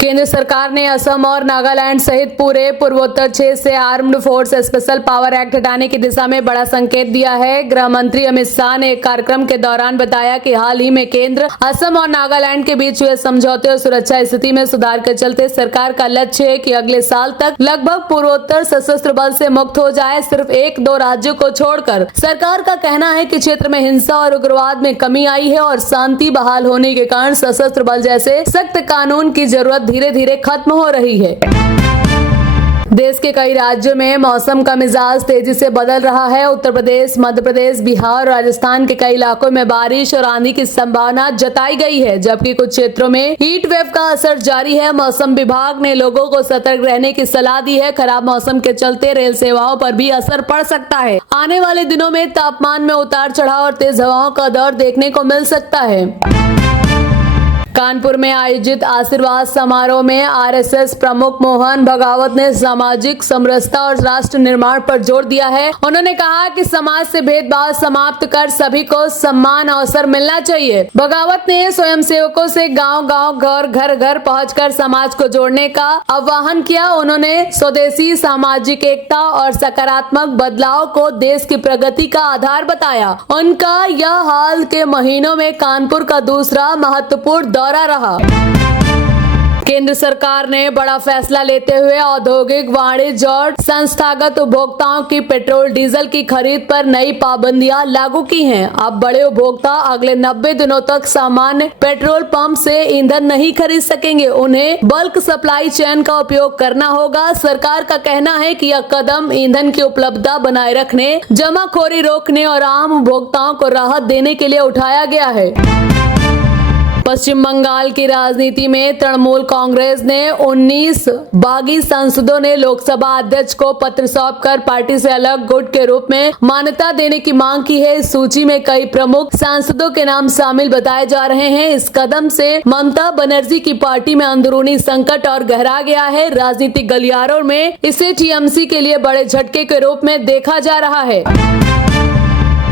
केंद्र सरकार ने असम और नागालैंड सहित पूरे पूर्वोत्तर क्षेत्र से armed force special power act हटाने की दिशा में बड़ा संकेत दिया है। गृह मंत्री अमित शाह ने एक कार्यक्रम के दौरान बताया कि हाल ही में केंद्र, असम और नागालैंड के बीच हुए समझौते और सुरक्षा स्थिति में सुधार के चलते सरकार का लक्ष्य है कि अगले साल तक लगभग पूर्वोत्तर सशस्त्र बल से मुक्त हो जाए, सिर्फ 1-2 राज्यों को छोड़कर। सरकार का कहना है कि क्षेत्र में हिंसा और उग्रवाद में कमी आई है और शांति बहाल होने के कारण सशस्त्र बल जैसे सख्त कानून की जरूरत धीरे धीरे खत्म हो रही है। देश के कई राज्यों में मौसम का मिजाज तेजी से बदल रहा है। उत्तर प्रदेश, मध्य प्रदेश, बिहार और राजस्थान के कई इलाकों में बारिश और आंधी की संभावना जताई गई है, जबकि कुछ क्षेत्रों में हीट वेव का असर जारी है। मौसम विभाग ने लोगों को सतर्क रहने की सलाह दी है। खराब मौसम के चलते रेल सेवाओं पर भी असर पड़ सकता है। आने वाले दिनों में तापमान में उतार चढ़ाव और तेज हवाओं का दौर देखने को मिल सकता है। कानपुर में आयोजित आशीर्वाद समारोह में आरएसएस प्रमुख मोहन भागवत ने सामाजिक समरसता और राष्ट्र निर्माण पर जोर दिया है। उन्होंने कहा कि समाज से भेदभाव समाप्त कर सभी को समान अवसर मिलना चाहिए। भागवत ने स्वयंसेवकों से गांव-गांव, घर-घर पहुंचकर समाज को जोड़ने का आह्वान किया। उन्होंने स्वदेशी सामाजिक एकता और सकारात्मक बदलाव को देश की प्रगति का आधार बताया। उनका यह हाल के महीनों में कानपुर का दूसरा महत्वपूर्ण दौरा रहा। केंद्र सरकार ने बड़ा फैसला लेते हुए औद्योगिक, वाणिज्य और संस्थागत उपभोक्ताओं की पेट्रोल डीजल की खरीद पर नई पाबंदियां लागू की हैं। अब बड़े उपभोक्ता अगले 90 दिनों तक सामान्य पेट्रोल पंप से ईंधन नहीं खरीद सकेंगे। उन्हें बल्क सप्लाई चेन का उपयोग करना होगा। सरकार का कहना है कि यह कदम ईंधन की उपलब्धता बनाए रखने, जमाखोरी रोकने और आम उपभोक्ताओं को राहत देने के लिए उठाया गया है। पश्चिम बंगाल की राजनीति में तृणमूल कांग्रेस ने 19 बागी सांसदों ने लोकसभा अध्यक्ष को पत्र सौंपकर पार्टी से अलग गुट के रूप में मान्यता देने की मांग की है। इस सूची में कई प्रमुख सांसदों के नाम शामिल बताए जा रहे हैं। इस कदम से ममता बनर्जी की पार्टी में अंदरूनी संकट और गहरा गया है। राजनीतिक गलियारों में इसे टीएमसी के लिए बड़े झटके के रूप में देखा जा रहा है।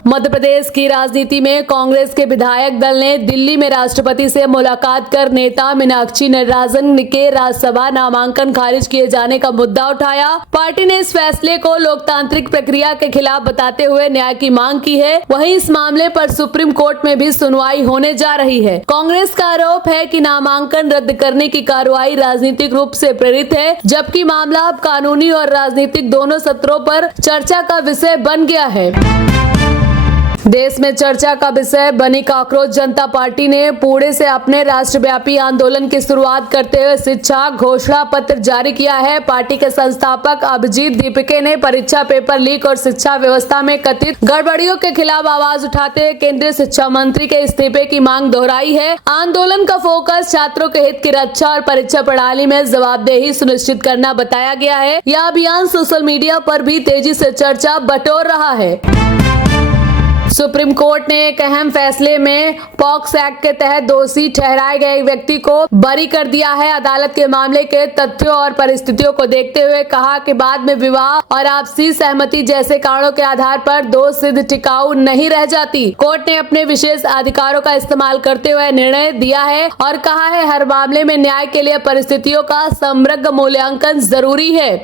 मध्य प्रदेश की राजनीति में कांग्रेस के विधायक दल ने दिल्ली में राष्ट्रपति से मुलाकात कर नेता मीनाक्षी नटराजन के राज्यसभा नामांकन खारिज किए जाने का मुद्दा उठाया। पार्टी ने इस फैसले को लोकतांत्रिक प्रक्रिया के खिलाफ बताते हुए न्याय की मांग की है। वहीं इस मामले पर सुप्रीम कोर्ट में भी सुनवाई होने जा रही है। कांग्रेस का आरोप है कि नामांकन रद्द करने की कार्रवाई राजनीतिक रूप से प्रेरित है, जबकि मामला अब कानूनी और राजनीतिक दोनों सत्रों पर चर्चा का विषय बन गया है। देश में चर्चा का विषय बनी कांकरोच जनता पार्टी ने पुणे से अपने राष्ट्रव्यापी आंदोलन की शुरुआत करते हुए शिक्षा घोषणा पत्र जारी किया है। पार्टी के संस्थापक अभिजीत दीपिके ने परीक्षा पेपर लीक और शिक्षा व्यवस्था में कथित गड़बड़ियों के खिलाफ आवाज उठाते हुए केंद्रीय शिक्षा मंत्री के इस्तीफे की मांग दोहराई है। आंदोलन का फोकस छात्रों के हित की रक्षा और परीक्षा प्रणाली में जवाबदेही सुनिश्चित करना बताया गया है। यह अभियान सोशल मीडिया पर भी तेजी से चर्चा बटोर रहा है। सुप्रीम कोर्ट ने एक अहम फैसले में पॉक्स एक्ट के तहत दोषी ठहराए गए व्यक्ति को बरी कर दिया है। अदालत के मामले के तथ्यों और परिस्थितियों को देखते हुए कहा कि बाद में विवाह और आपसी सहमति जैसे कारणों के आधार पर दोष सिद्ध टिकाऊ नहीं रह जाती। कोर्ट ने अपने विशेष अधिकारों का इस्तेमाल करते हुए निर्णय दिया है और कहा है हर मामले में न्याय के लिए परिस्थितियों का समग्र मूल्यांकन जरूरी है।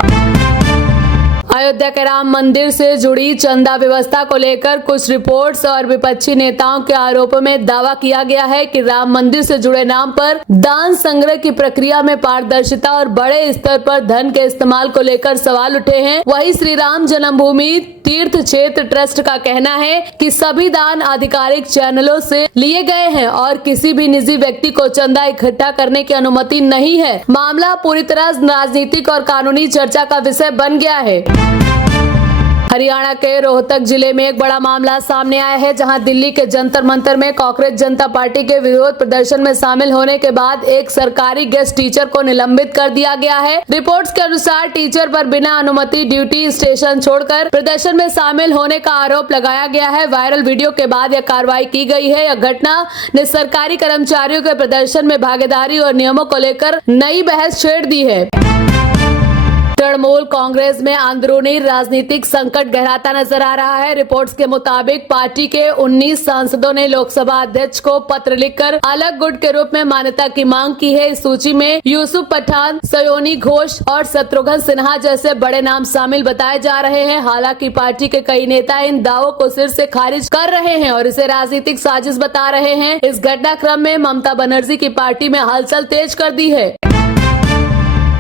अयोध्या के राम मंदिर से जुड़ी चंदा व्यवस्था को लेकर कुछ रिपोर्ट्स और विपक्षी नेताओं के आरोपों में दावा किया गया है कि राम मंदिर से जुड़े नाम पर दान संग्रह की प्रक्रिया में पारदर्शिता और बड़े स्तर पर धन के इस्तेमाल को लेकर सवाल उठे हैं। वहीं श्री राम जन्मभूमि तीर्थ क्षेत्र ट्रस्ट का कहना है कि सभी दान आधिकारिक चैनलों से लिए गए हैं और किसी भी निजी व्यक्ति को चंदा इकट्ठा करने की अनुमति नहीं है। मामला पूरी तरह राजनीतिक और कानूनी चर्चा का विषय बन गया है। हरियाणा के रोहतक जिले में एक बड़ा मामला सामने आया है, जहां दिल्ली के जंतर मंतर में कांग्रेस जनता पार्टी के विरोध प्रदर्शन में शामिल होने के बाद एक सरकारी गेस्ट टीचर को निलंबित कर दिया गया है। रिपोर्ट्स के अनुसार टीचर पर बिना अनुमति ड्यूटी स्टेशन छोड़कर प्रदर्शन में शामिल होने का आरोप लगाया गया है। वायरल वीडियो के बाद यह कार्रवाई की गई है। यह घटना ने सरकारी कर्मचारियों के प्रदर्शन में भागीदारी और नियमों को लेकर नई बहस छेड़ दी है। तृणमूल कांग्रेस में अंदरूनी राजनीतिक संकट गहराता नजर आ रहा है। रिपोर्ट्स के मुताबिक पार्टी के 19 सांसदों ने लोकसभा अध्यक्ष को पत्र लिखकर अलग गुट के रूप में मान्यता की मांग की है। इस सूची में यूसुफ पठान, सयोनी घोष और शत्रुघ्न सिन्हा जैसे बड़े नाम शामिल बताए जा रहे हैं। हालांकि पार्टी के कई नेता इन दावों को सिर से खारिज कर रहे हैं और इसे राजनीतिक साजिश बता रहे हैं। इस घटनाक्रम में ममता बनर्जी की पार्टी में हलचल तेज कर दी है।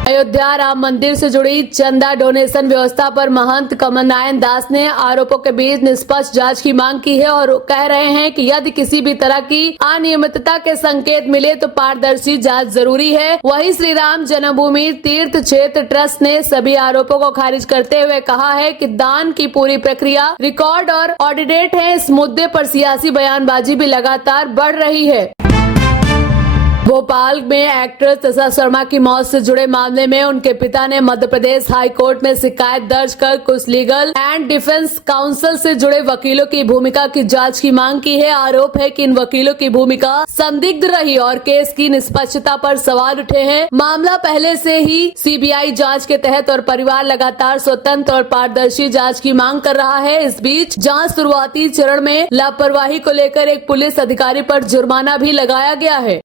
अयोध्या राम मंदिर से जुड़ी चंदा डोनेशन व्यवस्था पर महंत कमल नारायण दास ने आरोपों के बीच निष्पक्ष जांच की मांग की है और कह रहे हैं कि यदि किसी भी तरह की अनियमितता के संकेत मिले तो पारदर्शी जांच जरूरी है। वहीं श्री राम जन्मभूमि तीर्थ क्षेत्र ट्रस्ट ने सभी आरोपों को खारिज करते हुए कहा है कि दान की पूरी प्रक्रिया रिकॉर्ड और ऑडिटेड है। इस मुद्दे पर सियासी बयानबाजी भी लगातार बढ़ रही है। भोपाल में एक्ट्रेस तसा शर्मा की मौत से जुड़े मामले में उनके पिता ने मध्य प्रदेश हाई कोर्ट में शिकायत दर्ज कर कुछ लीगल एंड डिफेंस काउंसिल से जुड़े वकीलों की भूमिका की जांच की मांग की है। आरोप है कि इन वकीलों की भूमिका संदिग्ध रही और केस की निष्पक्षता पर सवाल उठे हैं। मामला पहले से ही सीबीआई जांच के तहत और परिवार लगातार स्वतंत्र और पारदर्शी जांच की मांग कर रहा है। इस बीच जांच शुरुआती चरण में लापरवाही को लेकर एक पुलिस अधिकारी पर जुर्माना भी लगाया गया है।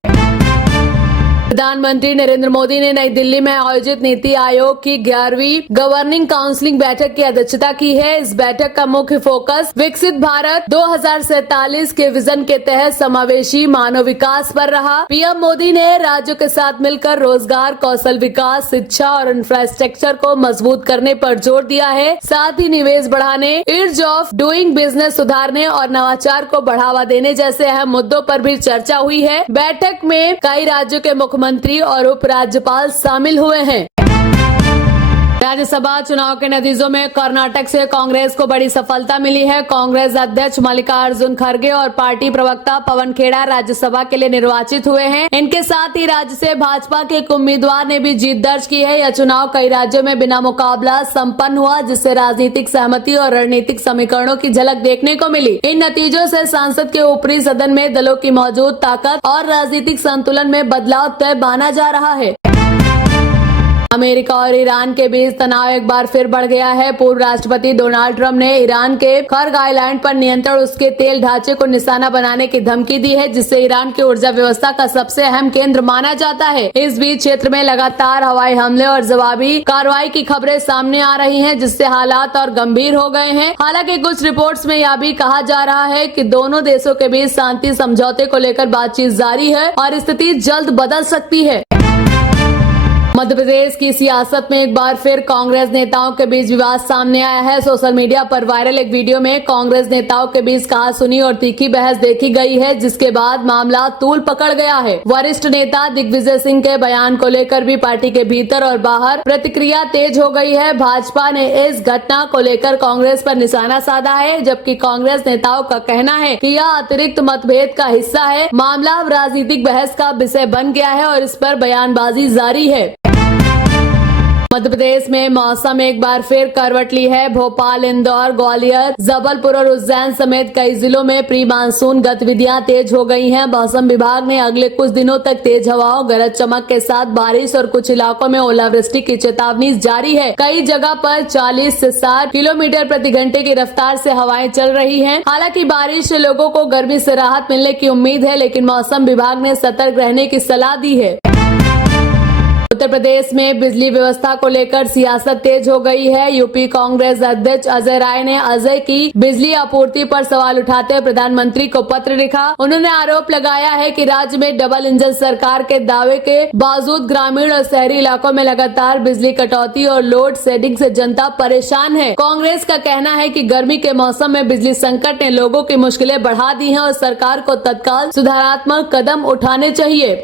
प्रधानमंत्री नरेंद्र मोदी ने नई दिल्ली में आयोजित नीति आयोग की 11वीं गवर्निंग काउंसिलिंग बैठक की अध्यक्षता की है। इस बैठक का मुख्य फोकस विकसित भारत 2047 के विजन के तहत समावेशी मानव विकास पर रहा। पीएम मोदी ने राज्यों के साथ मिलकर रोजगार, कौशल विकास, शिक्षा और इंफ्रास्ट्रक्चर को मजबूत करने पर जोर दिया है। साथ ही निवेश बढ़ाने, ईज ऑफ डूइंग बिजनेस सुधारने और नवाचार को बढ़ावा देने जैसे अहम मुद्दों पर भी चर्चा हुई है। बैठक में कई राज्यों के मुख्यमंत्री और उपराज्यपाल शामिल हुए हैं। राज्यसभा चुनाव के नतीजों में कर्नाटक से कांग्रेस को बड़ी सफलता मिली है। कांग्रेस अध्यक्ष मल्लिकार्जुन खड़गे और पार्टी प्रवक्ता पवन खेड़ा राज्यसभा के लिए निर्वाचित हुए हैं। इनके साथ ही राज्य से भाजपा के एक उम्मीदवार ने भी जीत दर्ज की है। यह चुनाव कई राज्यों में बिना मुकाबला संपन्न हुआ, जिससे राजनीतिक सहमति और रणनीतिक समीकरणों की झलक देखने को मिली। इन नतीजों से संसद के ऊपरी सदन में दलों की मौजूद ताकत और राजनीतिक संतुलन में बदलाव तय माना जा रहा है। अमेरिका और ईरान के बीच तनाव एक बार फिर बढ़ गया है। पूर्व राष्ट्रपति डोनाल्ड ट्रंप ने ईरान के खर्ग आइलैंड पर नियंत्रण उसके तेल ढांचे को निशाना बनाने की धमकी दी है, जिससे ईरान की ऊर्जा व्यवस्था का सबसे अहम केंद्र माना जाता है। इस बीच क्षेत्र में लगातार हवाई हमले और जवाबी कार्रवाई की खबरें सामने आ रही हैं, जिससे हालात और गंभीर हो गए हैं। हालांकि कुछ रिपोर्ट्स में यह भी कहा जा रहा है कि दोनों देशों के बीच शांति समझौते को लेकर बातचीत जारी है और स्थिति जल्द बदल सकती है। मध्य प्रदेश की सियासत में एक बार फिर कांग्रेस नेताओं के बीच विवाद सामने आया है। सोशल मीडिया पर वायरल एक वीडियो में कांग्रेस नेताओं के बीच कहासुनी और तीखी बहस देखी गई है, जिसके बाद मामला तूल पकड़ गया है। वरिष्ठ नेता दिग्विजय सिंह के बयान को लेकर भी पार्टी के भीतर और बाहर प्रतिक्रिया तेज हो गई है। भाजपा ने इस घटना को लेकर कांग्रेस पर निशाना साधा है, जबकि कांग्रेस नेताओं का कहना है कि यह अतिरिक्त मतभेद का हिस्सा है। मामला अब राजनीतिक बहस का विषय बन गया है और इस पर बयानबाजी जारी है। मध्य प्रदेश में मौसम एक बार फिर करवट ली है। भोपाल, इंदौर, ग्वालियर, जबलपुर और उज्जैन समेत कई जिलों में प्री मानसून गतिविधियां तेज हो गई हैं। मौसम विभाग ने अगले कुछ दिनों तक तेज हवाओं, गरज चमक के साथ बारिश और कुछ इलाकों में ओलावृष्टि की चेतावनी जारी है। कई जगह पर 40 से 60 किलोमीटर प्रति घंटे की रफ्तार से हवाएं चल रही हैं। हालांकि बारिश से लोगों को गर्मी से राहत मिलने की उम्मीद है, लेकिन मौसम विभाग ने सतर्क रहने की सलाह दी है। उत्तर प्रदेश में बिजली व्यवस्था को लेकर सियासत तेज हो गई है। यूपी कांग्रेस अध्यक्ष अजय राय ने अजय की बिजली आपूर्ति पर सवाल उठाते हुए प्रधानमंत्री को पत्र लिखा। उन्होंने आरोप लगाया है कि राज्य में डबल इंजन सरकार के दावे के बावजूद ग्रामीण और शहरी इलाकों में लगातार बिजली कटौती और लोड शेडिंग से जनता परेशान है। कांग्रेस का कहना है कि गर्मी के मौसम में बिजली संकट ने लोगों की मुश्किलें बढ़ा दी हैं और सरकार को तत्काल सुधारात्मक कदम उठाने चाहिए।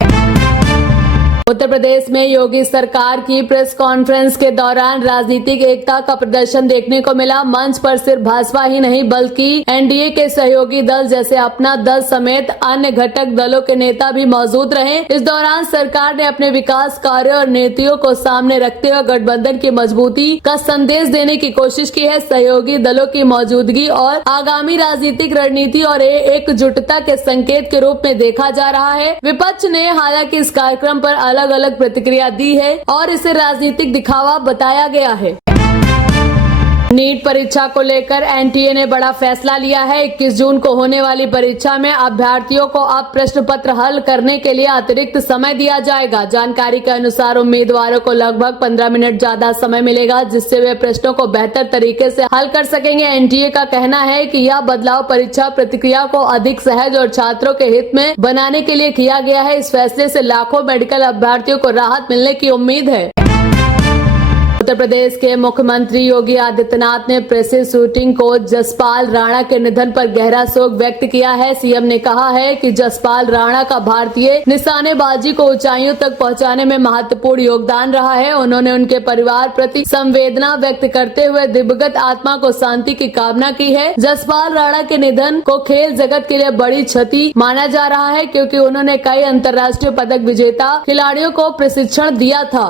उत्तर प्रदेश में योगी सरकार की प्रेस कॉन्फ्रेंस के दौरान राजनीतिक एकता का प्रदर्शन देखने को मिला। मंच पर सिर्फ भाजपा ही नहीं बल्कि एनडीए के सहयोगी दल जैसे अपना दल समेत अन्य घटक दलों के नेता भी मौजूद रहे। इस दौरान सरकार ने अपने विकास कार्य और नीतियों को सामने रखते हुए गठबंधन की मजबूती का संदेश देने की कोशिश की है। सहयोगी दलों की मौजूदगी और आगामी राजनीतिक रणनीति और एकजुटता के संकेत के रूप में देखा जा रहा है। विपक्ष ने हालांकि इस कार्यक्रम पर अलग अलग प्रतिक्रिया दी है और इसे राजनीतिक दिखावा बताया गया है। नीट परीक्षा को लेकर एनटीए ने बड़ा फैसला लिया है। 21 जून को होने वाली परीक्षा में अभ्यर्थियों को अब प्रश्न पत्र हल करने के लिए अतिरिक्त समय दिया जाएगा। जानकारी के अनुसार उम्मीदवारों को लगभग 15 मिनट ज्यादा समय मिलेगा, जिससे वे प्रश्नों को बेहतर तरीके से हल कर सकेंगे। एनटीए का कहना है कि यह बदलाव परीक्षा प्रक्रिया को अधिक सहज और छात्रों के हित में बनाने के लिए किया गया है। इस फैसले से लाखों मेडिकल अभ्यर्थियों को राहत मिलने की उम्मीद है। उत्तर प्रदेश के मुख्यमंत्री योगी आदित्यनाथ ने press shooting coach Jaspal Rana के निधन पर गहरा शोक व्यक्त किया है। सीएम ने कहा है कि जसपाल राणा का भारतीय निशानेबाजी को ऊंचाइयों तक पहुंचाने में महत्वपूर्ण योगदान रहा है। उन्होंने उनके परिवार प्रति संवेदना व्यक्त करते हुए दिवंगत आत्मा को शांति की कामना की है। जसपाल राणा के निधन को खेल जगत के लिए बड़ी क्षति माना जा रहा है, क्योंकि उन्होंने कई अंतर्राष्ट्रीय पदक विजेता खिलाड़ियों को प्रशिक्षण दिया था।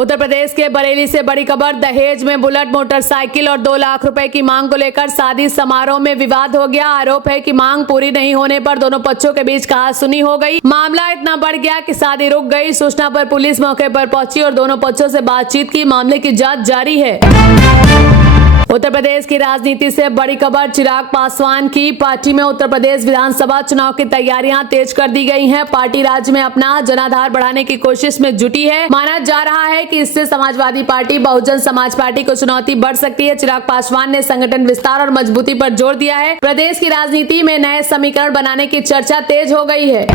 उत्तर प्रदेश के बरेली से बड़ी खबर। दहेज में बुलेट मोटरसाइकिल और 2 लाख रुपए की मांग को लेकर शादी समारोह में विवाद हो गया। आरोप है कि मांग पूरी नहीं होने पर दोनों पक्षों के बीच कहासुनी हो गई। मामला इतना बढ़ गया कि शादी रुक गई। सूचना पर पुलिस मौके पर पहुंची और दोनों पक्षों से बातचीत की। मामले की जांच जारी है। उत्तर प्रदेश की राजनीति से बड़ी खबर। चिराग पासवान की पार्टी में उत्तर प्रदेश विधानसभा चुनाव की तैयारियां तेज कर दी गई हैं। पार्टी राज्य में अपना जनाधार बढ़ाने की कोशिश में जुटी है। माना जा रहा है कि इससे समाजवादी पार्टी, बहुजन समाज पार्टी को चुनौती बढ़ सकती है। चिराग पासवान ने संगठन विस्तार और मजबूती पर जोर दिया है। प्रदेश की राजनीति में नए समीकरण बनाने की चर्चा तेज हो गई है।